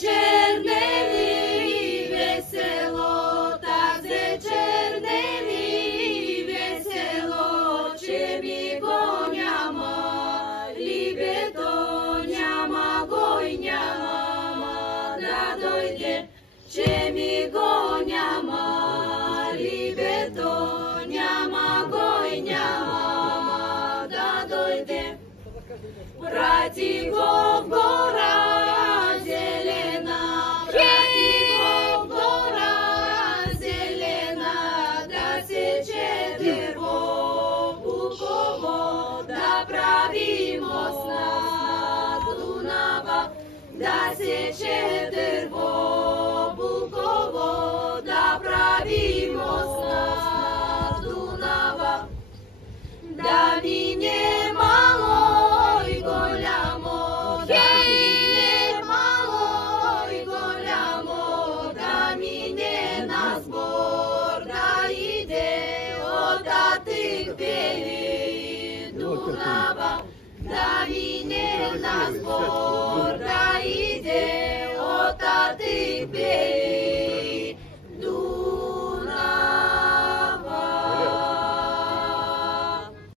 Чернели весело, так зе чернели весело, че ми го няма, либето няма го и няма да дойде, че ми го няма, либето няма го и няма да дойде. Прати го в гора зелена, прати го в гора зелена, да сече дърво буково, да прави мост на Дунава, да сече дърво буково, да прави мост на Дунава, да мине мало и голямо, да мине мало и голямо, да мине на сбор, да иде от тих белих.